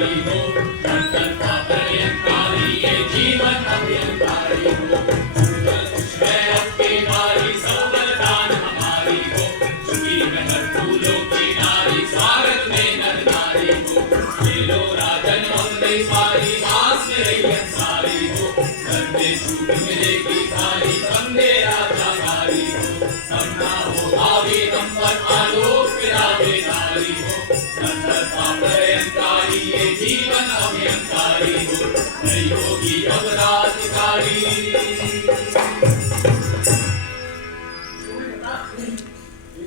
अभियंकारी हो, संकल्प पर्यंकारी ये जीवन अभियंकारी हो। है आपके नारी संवरदान हमारी हो, चुकी महर फूलों की नारी स्वागत में नर नारी हो। ये लो राजन हमने पारी आस में रही अंसारी हो, घर में छूट मिलेगी थारी बंदे राजा भारी हो। हम ना हो आवे हम पर आलोक विराजे नारी हो, संकल्प पर्यंकारी ये जीवन अभियंकारी हो। है योगी अपराधिकारी।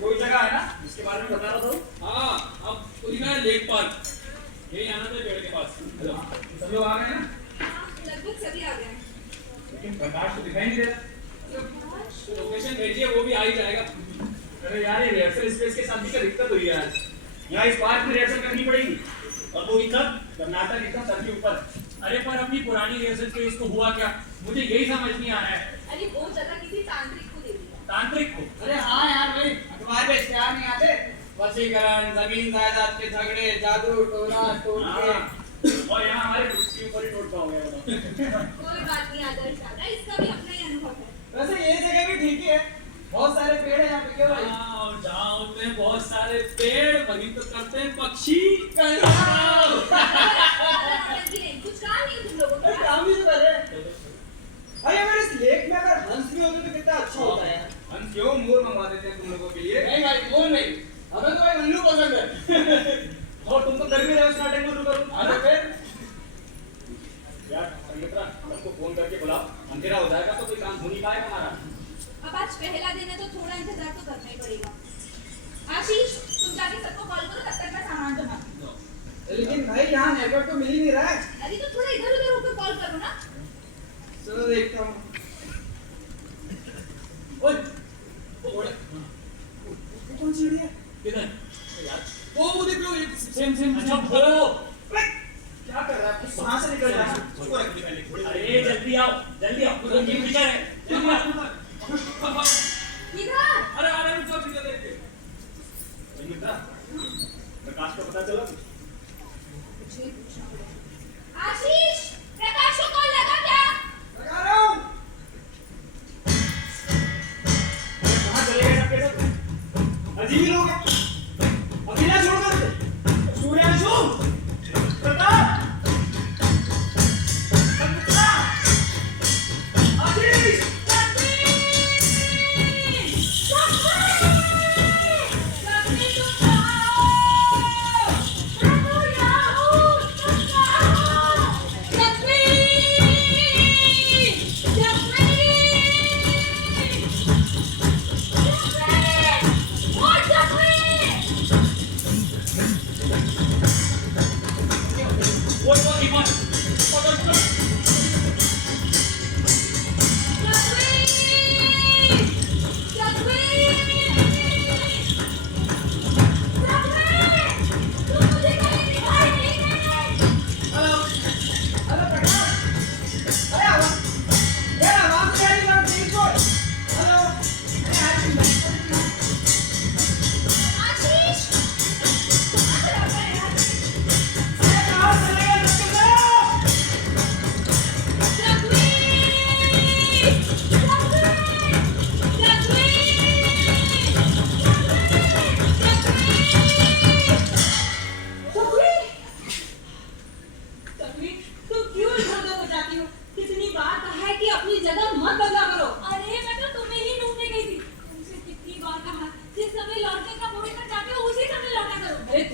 कोई जगह है ना इसके बारे में बता रहा था। हाँ, अब उधर लेक पार्क, यही आना था पेड़ के पास। सब लोग आ गए हैं ना? लगभग सभी आ गए हैं। लेकिन प्रकाश तो दिखाई नहीं दे रहा। लोकेशन भेजिए, वो भी आ ही जाएगा। अरे यार, ये रिहर्सल स्पेस के साथ भी क्या दिक्कत हुई है आज। यहाँ इस पार्क में रिहर्सल करनी पड़ेगी, और वो भी कब? जब नाटक एकदम सर के ऊपर। अरे पर अपनी पुरानी रिहर्सल के इसको हुआ क्या, मुझे यही समझ नहीं आ रहा है। अरे वो जगह किसी तांत्रिक को दे दी। तांत्रिक को? अरे हाँ यार भाई, अखबार में इश्तेहार नहीं आते? वशीकरण, जमीन जायदाद के झगड़े, जादू टोना टोटके। और यहाँ हमारे के ऊपर ही टोटका हो गया। कोई बात नहीं आदर्श दादा, इसका भी अपना ही अनुभव है। वैसे ये जगह भी ठीक ही है, बहुत सारे पेड़ हैं यहाँ पे। क्यों भाई? हाँ, और जहाँ होते हैं बहुत सारे पेड़, वही तो करते हैं पक्षी। कुछ काम नहीं है तुम लोगों अरे को। काम भी तो कर रहे हैं। अरे अगर इस लेक में अगर हंस भी होते तो कितना अच्छा होता है यार। हम क्यों मोर मंगवा देते हैं तुम लोगों के लिए? नहीं भाई, मोर नहीं, हमें तो भाई उल्लू पसंद है। और तुम तो कर भी रहे हो उस नाटक में, उल्लू करूं। अरे फिर यार संगीता, सबको फोन करके बुलाओ, अंधेरा हो जाएगा तो कोई काम हो नहीं पाएगा हमारा। अब आज पहला दिन है तो थोड़ा इंतजार तो करना ही पड़ेगा। आशीष, तुम जाके सबको कॉल करो, तब तक मैं सामान जमा दूँ। लेकिन भाई यहाँ नेटवर्क तो मिल ही नहीं रहा है। अरे तो थोड़ा इधर उधर होकर कॉल करो ना। चलो देखता हूँ। ओए, कौन सी है? किधर? यार वो देख लो, सेम अच्छा वो। क्या कर रहा है? वहां से निकल रहा है। अरे जल्दी आओ, जल्दी आओ, उनकी पिक्चर है, जल्दी आओ। इधर। अरे अरे रुको, चीजें देख के। संगीता, प्रकाश को पता चला? मुझे पूछना पड़ेगा। आशीष, प्रकाश को कॉल लगा क्या? लगा रहा हूँ। कहाँ चले गए सबके सब? अजीब ही लोग हैं। अकेला छोड़ कर सूर्यांशु, प्रताप, संगीता, आशीष।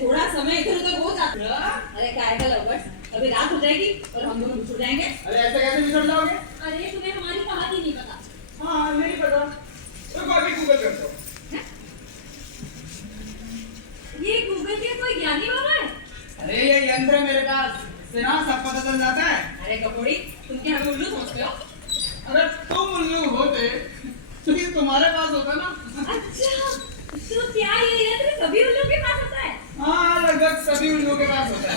थोड़ा समय इधर उधर हो जाता है। अरे काय का लवर्स, अभी रात हो जाएगी और हम दोनों बिछड़ जाएंगे। अरे ऐसे कैसे बिछड़ जाओगे? अरे तुम्हें हमारी कहानी नहीं पता। हाँ नहीं पता, तो अभी गूगल करता हूँ। ये गूगल के कोई ज्ञानी बाबा है? अरे ये यंत्र है मेरे पास, इससे ना सब पता चल जाता है। अरे कपोड़ी, तुम क्या हमें उल्लू समझते हो? अगर तुम उल्लू होते तो ये तुम्हारे पास होता ना। अच्छा, तो क्या ये यंत्र सभी उल्लू के पास होता है? हाँ लगभग सभी उल्लू के पास होता है।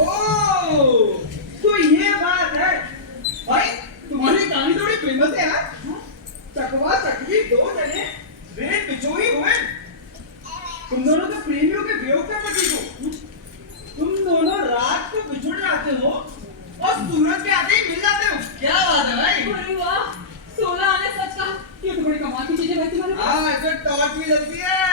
ओह, तो ये बात है भाई, तुम्हारी कहानी थोड़ी फेमस है यार। चकवा चकवी दो जने वेद बिचोई हुए, तुम दोनों तो प्रेमियों के वियोग का प्रतीक हो। तुम टॉर्च भी लगती है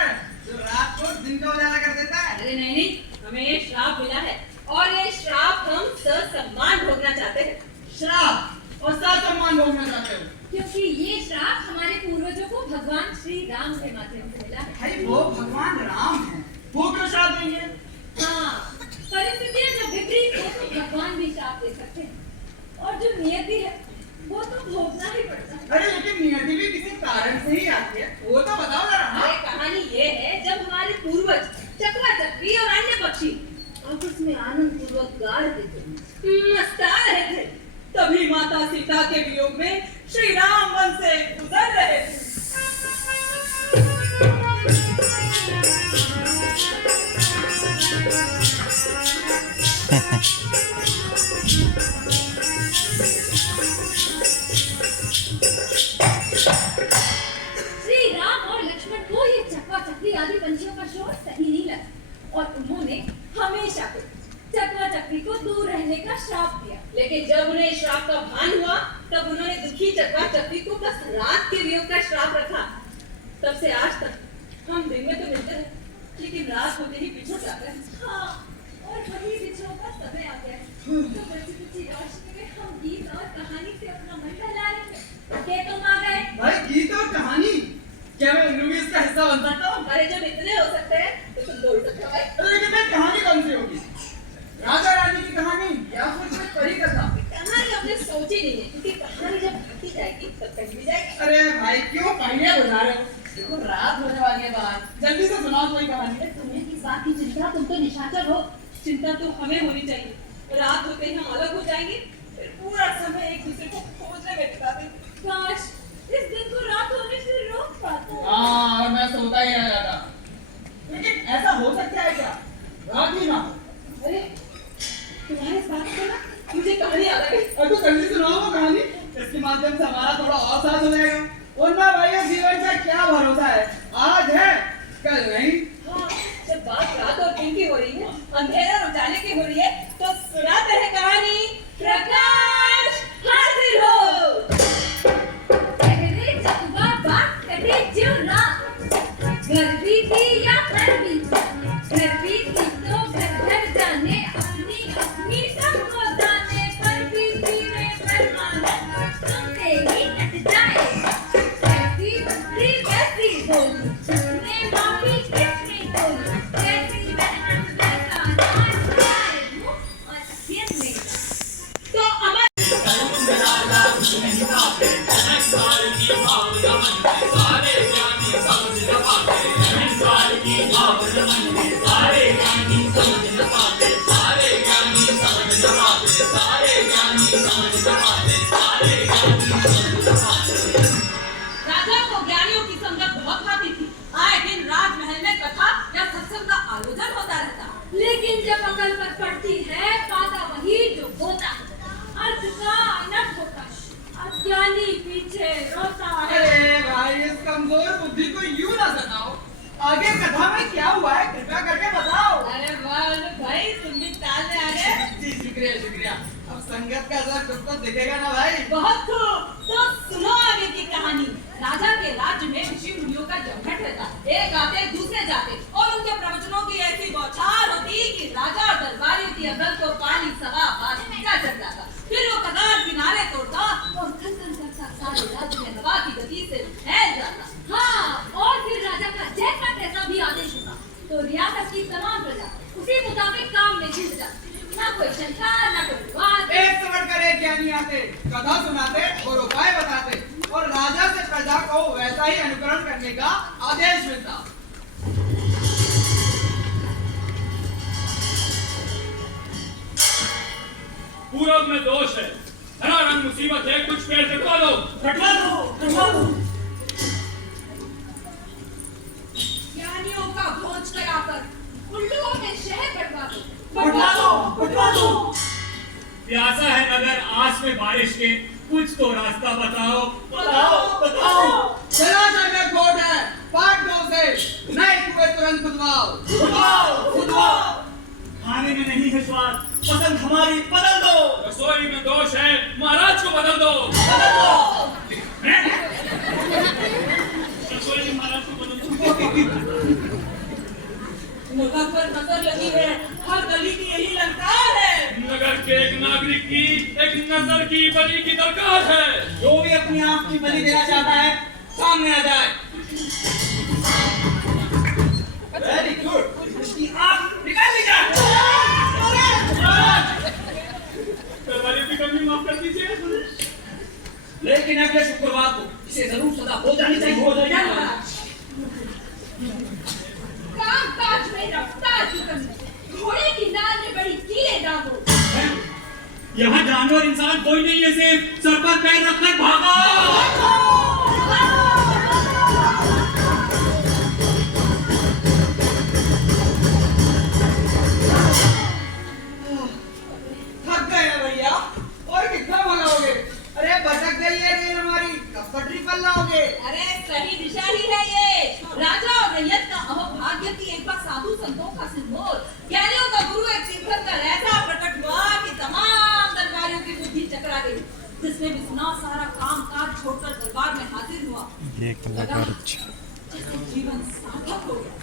जो रात को दिन का उजाला कर देता है। अरे नहीं नहीं, हमें ये श्राप मिला है और ये श्राप हम ससम्मान भोगना चाहते हैं। श्राप और सम्मान भोगना चाहते हो? क्योंकि ये श्राप हमारे पूर्वजों को भगवान श्री राम के माध्यम से मिला है। भाई वो भगवान राम है, वो क्यों श्राप देंगे? हाँ, परिस्थितियां जब विपरीत हो तो भगवान भी श्राप दे सकते हैं और जो नियति है वो तो भोगना ही पड़ता है। अरे लेकिन नियति भी किसी कारण से ही आती है, वो तो बताओ जरा। हाँ? अरे कहानी ये है, जब हमारे पूर्वज चकवा चक्री और अन्य पक्षी आपस में आनंद पूर्वक गा रहे थे, मस्ता रहे थे, तभी माता सीता के वियोग में श्री राम वन से गुजर रहे थे। श्री राम और लक्ष्मण को ये चकवा चक्री आदि पंछियों का शोर सही नहीं लगा और उन्होंने हमेशा को चकवा चक्री को दूर रहने का श्राप दिया। लेकिन जब उन्हें श्राप का भान हुआ तब उन्होंने दुखी चकवा चक्री को बस रात के वियोग का श्राप रखा। तब से आज तक हम दिन में तो मिलते हैं लेकिन रात होते ही पिछड़ जाते हैं। हाँ, और वही बिछड़ों का समय आ गया है। तो बची कुची रोशनी में हम गीत और कहानी से अपना मन बहला रहे थे। के तुम आ गए? भाई गीत और कहानी, क्या मैं उन भी इसका हिस्सा बन सकता हूँ? अरे जब इतने हो सकते हैं तो तुम बोल सकते हो भाई। अरे लेकिन भाई कहानी कौन सी होगी? राजा रानी की कहानी या फिर कोई परी कथा? कहानी हमने सोची नहीं है क्योंकि कहानी जब घटी जाएगी तब कहीं भी जाएगी। अरे भाई क्यों पहले बजा रहे हो? देखो रात होने वाली है बाहर, जल्दी से सुनाओ कोई कहानी। तुम्हें किस बात की चिंता? तुम तो निशाचर हो। चिंता तो हमें होनी चाहिए। रात होते ही हम अलग हो जाएंगे, फिर पूरा समय एक दूसरे को खोजने में बिता देंगे। काश इस दिन को रात होने से रोक पाता। हाँ, और मैं सोता ही रह जाता। लेकिन ऐसा हो सकता है क्या? रात ही ना हो। अरे तुम्हारे इस बात से ना मुझे कहानी याद आ गई। और तू जल्दी सुनाओ वो कहानी, इसके माध्यम से हमारा थोड़ा और साथ हो जाएगा। वरना भाई जीवन का क्या भरोसा है, आज है कल नहीं। हाँ, जब बात रात और दिन की हो रही है, अंधेरा और उजाले की हो रही है, तो सुनाते हैं कहानी प्रकाश हाजिर हो। पहले चकवा बात कटे जो रात, घर बीती या घर बीती, घर बीती तो घर घर जाने, अपनी अपनी सबको जाने, पर बीती में फरमाना सुनते ही कट जाए। ऐसी बंदी वैसी बोली, किसने माफी किसने बोली, कैसी मेहनत वैसा नाच जाए मुंह और अखियत में। तो अमर राजा को ज्ञानियों की संगत बहुत भाती थी। आए दिन राजमहल में कथा या सत्संग का आयोजन होता रहता। लेकिन जब अकल पर पड़ती है पाता वही जो होता है, अर्थ का अनर्थ होता है, अज्ञानी पीछे रोता है। अरे भाई इस कमजोर बुद्धि को यूं ना सताओ, आगे कथा में क्या हुआ है कृपया करके बताओ। अरे वाह भाई, तुम भी ताल में आ गए। जी शुक्रिया शुक्रिया, अब संगत का असर कुछ तो दिखेगा ना भाई। बहुत खूब, तो सुनो आगे की कहानी। राजा के राज्य में ऋषि मुनियों का जमघट रहता। एक आते दूसरे जाते और उनके प्रवचनों की ऐसी बौछार होती कि राजा और दरबारियों की अकल को पानी सवा भाषा चढ़ जाता। फिर वो कगार किनारे तोड़ता और खन खन करता सारे राज्य में हवा की गति से फैल जाता। हाँ, और फिर राजा का जैसा तैसा भी आदेश होता तो रियासत की तमाम प्रजा उसी मुताबिक काम में जुट जाती। ना कोई शंका ना कोई विवाद। एक से बढ़कर एक ज्ञानी आते, कथा सुनाते और उपाय बताते और राजा से प्रजा को वैसा ही अनुकरण करने का आदेश मिलता। पूरब में दोष है, हरा रंग मुसीबत है, कुछ पेड़ कटवा दो, कटवा दो, कटवा दो। ज्ञानियों का भोज कराकर उल्लुओं में शहर बंटवा दो। बंटवा दो, बंटवा दो। प्यासा है नगर आस में बारिश के, कुछ तो रास्ता बताओ। बताओ, बताओ। जलाशय में खोट है, पाट दो उसे, नए कुएं तुरंत खुदवाओ। खुदवाओ, खुदवाओ। खाने में नहीं है स्वाद, पसंद हमारी बदल दो। रसोई में दोष है, महाराज को बदल दो। बदल दो। कोई महाराज को बोलो। नगर पर नजर लगी है, हर गली की यही ललकार है। नगर के एक नागरिक की एक नजर की बलि की दरकार है। जो भी अपनी आंख की बलि देना चाहता है सामने आ जाए। वेरी गुड, उसकी आंख निकाल ली जाए। दरबारियों की कमी माफ कर दीजिए। लेकिन अगले शुक्रवार को इसे जरूर सजा हो जानी चाहिए। हो जाएगा। काम काज में रफ्तार की कमी, घोड़े की नाल में बड़ी कीले दागो। यहाँ जानवर इंसान कोई नहीं है, सिर्फ सर पर पैर रखकर भागा। थक गए हैं भैया, और कितना भगाओगे? अरे भटक गई है रेल हमारी, कब पटरी पर लाओगे? अरे सही दिशा ही है ये। राजा और रैयत का अहोभाग्य की एक बार साधु संतों का सिंदूर, ज्ञानियों का गुरु एक तीर्थंकर ऐसा प्रकट हुआ कि तमाम दरबारियों की बुद्धि चकरा गई। जिसने भी सुना सारा काम काज छोड़कर दरबार में हाजिर हुआ। लगा जैसे जीवन सार्थक हो गया।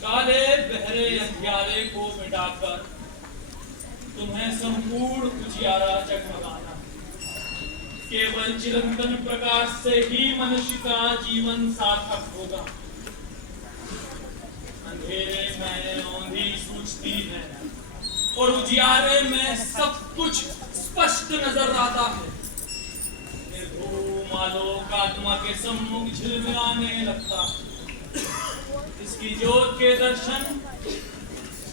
काले बहरे अंधियारे को मिटाकर तुम्हें संपूर्ण उजियारा जगमगाना। केवल चिरंतन प्रकाश से ही मनुष्य का जीवन सार्थक होगा। अंधेरे में औंधी सूझती है और उजियारे में सब कुछ स्पष्ट नजर आता है। निर्धूम आलोक आत्मा के सम्मुख झिलमिलाने लगता है। इसकी ज्योत के दर्शन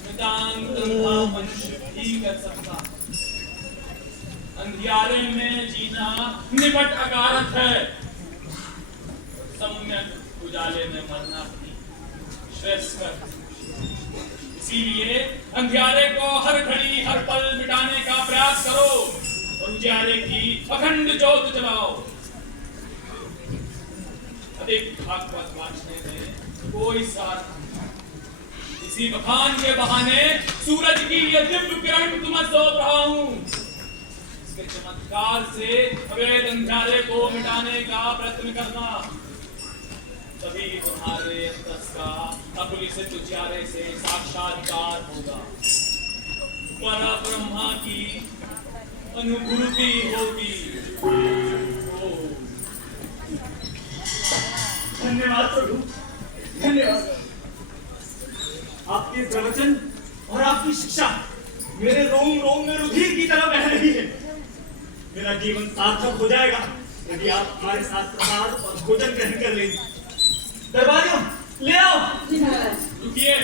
नितांत अंधा मनुष्य भी कर सकता। अंधियारे में जीना निपट अकारत है, सम्यक उजाले में मरना भी श्रेष्ठकर। इसीलिए अंधियारे को हर घड़ी हर पल मिटाने का प्रयास करो और उजाले की अखंड ज्योत जलाओ। अधिक भागवत वाचने में कोई सार नहीं। इसी बखान के बहाने सूरज की ये दिव्य किरण तुम्हें सौंप रहा हूं। इसके चमत्कार से अवैध अंधियारे को मिटाने का प्रयत्न करना, तभी तुम्हारे अंतस का अकुलित उजियारे से साक्षात्कार होगा, परब्रह्मा की अनुभूति होगी। धन्यवाद प्रभु, धन्यवाद। आपके प्रवचन और आपकी शिक्षा मेरे रोम रोम में रुधिर की तरह बह रही है। मेरा जीवन सार्थक हो जाएगा यदि आप हमारे साथ प्रसाद और भोजन ग्रहण कर लें। दरबारियों, ले आओ। रुकिए।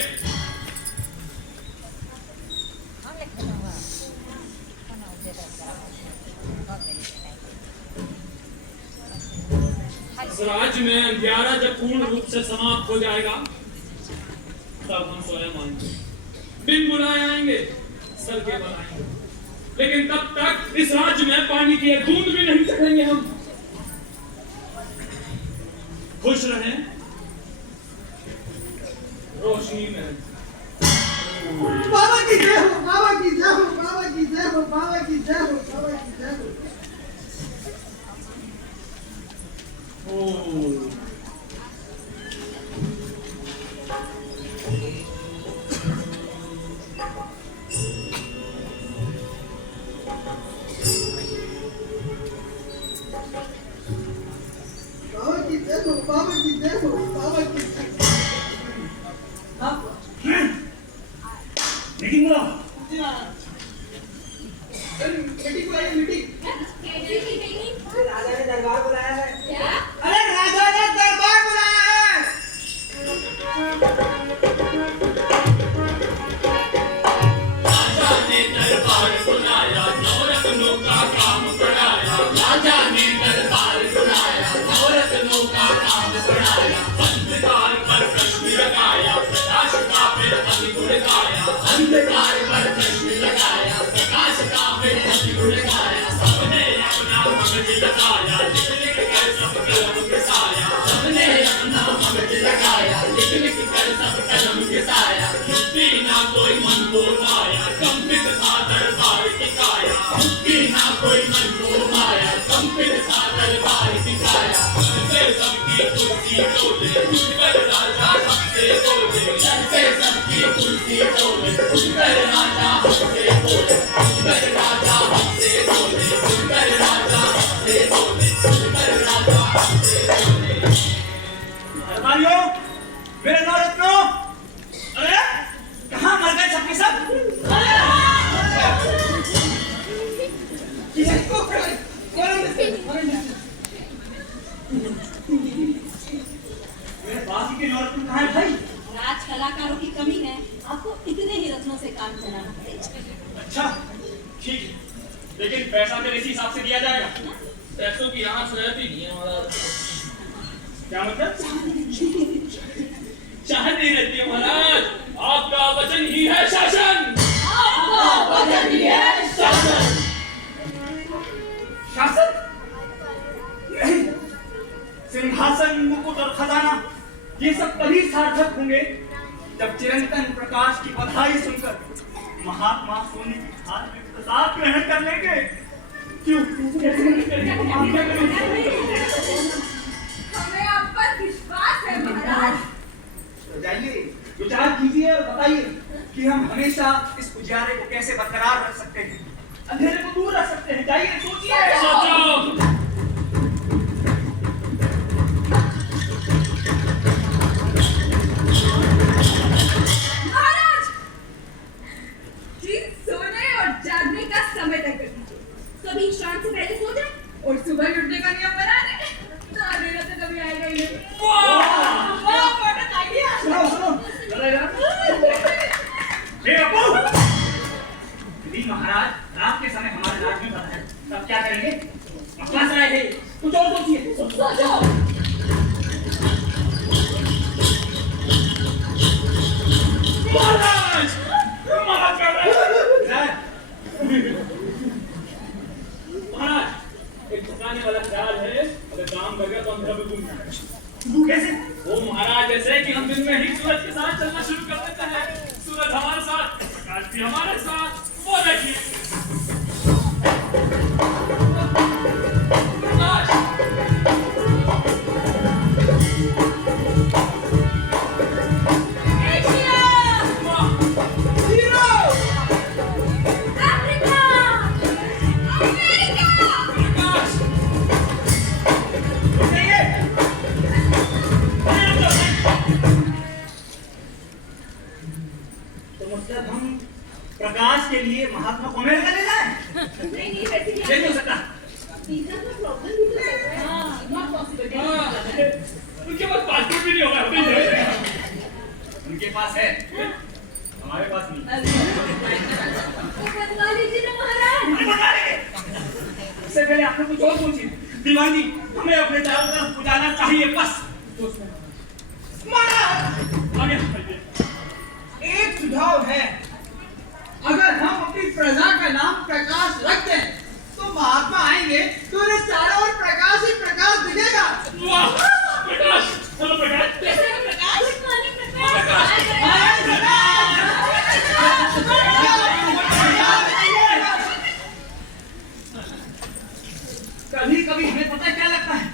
इस राज्य में अंधियारा जब पूर्ण रूप से समाप्त हो जाएगा तब हम स्वयं आएंगे, बिन बुलाए आएंगे, सर के बल आएंगे। लेकिन तब तक इस राज्य में पानी की एक बूंद भी नहीं चखेंगे हम। खुश रहें, रोशनी में। बाबा की जय हो, बाबा की जय हो, बाबा की जय हो, बाबा की जय हो, बाबा की जय हो। बाबा की जय हो, बाबा की जय हो, बाबा की जय हो। मीटिंग बुलाओ। मीटिंग बुलाइए, मीटिंग। कैसे की नहीं लगाया लिख लिख कर सब कलम घिसाया सबने अपना अमिट लगाया लिख लिख कर सब कलम घिसाया बिना कोई मन को माया कंपित था दरबार की काया बिना कोई मन को माया कंपित था दरबार की काया से सबकी कुर्सी डोले उठकर राजा हमसे बोले से सबकी कुर्सी डोले उठकर राजा हमसे बोले उठकर राजा हमसे बोले उठकर राजा हमसे बोले उठकर राजा हमसे बोले दरबारियों, मेरे नौरत्नों, अरे कहाँ मर गए सबके सब? मेरे बाकी के नौरत्न कहाँ हैं भाई? राज कलाकारों की कमी है, आपको इतने ही रत्नों से काम चलाना पड़ेगा। अच्छा, ठीक है, लेकिन पैसा फिर इसी हिसाब से दिया जाएगा। पैसों की आंच रहती नहीं है महाराज क्या मतलब? चाहते रहती है महाराज आपका वचन ही है शासन आपका वचन ही है शासन शासन? नहीं, सिंहासन, मुकुट और खजाना ये सब तभी सार्थक होंगे जब चिरंतन प्रकाश की बधाई सुनकर महात्मा सोने की थाल में प्रसाद ग्रहण कर लेंगे। क्यों? हमें आप पर विश्वास है महाराज। तो जाइए, विचार कीजिए और बताइए कि हम हमेशा इस उजियारे को कैसे बरकरार रख सकते हैं, अंधेरे को दूर रख सकते हैं। जाइए, सोचिए। सोचो महाराज, ठीक सोने और जागने का समय तय कर दीजिए। कभी शाम से पहले सो जाए और सुबह उठने का नियम बना ले। तो अंधेरा तो कभी आएगा ही नहीं। वाह व्हाट आइडिया। सुनो, सुनो, जरा। हे अप्पू! यदि महाराज रात के समय हमारे राज में बना है, तब क्या करेंगे? बकवास रहे हैं, कुछ और सोचिए। सोचो महाराज महाराज कर रहे हैं महाराज एक ठिकाने वाला ख्याल है अगर काम कर गया तो अंधेरा भी घूम जाएगा तू कैसे? वो महाराज जैसे कि हम दिन में ही सूरज के साथ चलना शुरू कर देते हैं सूरज हमारे साथ प्रकाश भी हमारे साथ वो देखिए प्रकाश एशिया वाह हीरो अफ्रीका, अमेरिका, प्रकाश जाइए। तो मतलब हम प्रकाश के लिए महात्मा को अमेरिका ले जाएं? नहीं वैसे ये नहीं हो सकता। वीजा का प्रॉब्लम भी तो है। नॉट पॉसिबल उनके पास पासपोर्ट भी नहीं होगा अपनी उनके पास है, हमारे पास नहीं। तो बनवा लीजिए ना महाराज। अरे बता रहे! इससे पहले आपने कुछ और सोचिए। दीवान जी, हमें अपने चारों तरफ बुझाना चाहिए बस। महाराज आगे एक सुझाव है, अगर हम अपनी प्रजा का नाम प्रकाश रख दें तो महात्मा आएंगे तो उन्हें चारों ओर प्रकाश ही प्रकाश दिखेगा। वाह प्रकाश हेलो प्रकाश कैसे है प्रकाश गुड मॉर्निंग प्रकाश। कभी कभी हमें पता है क्या लगता है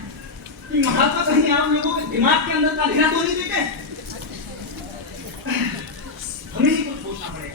कि महात्मा कहीं आम लोगों के दिमाग के अंदर का अंधेरा तो नहीं देते। हमें ही कुछ सोचना पड़ेगा।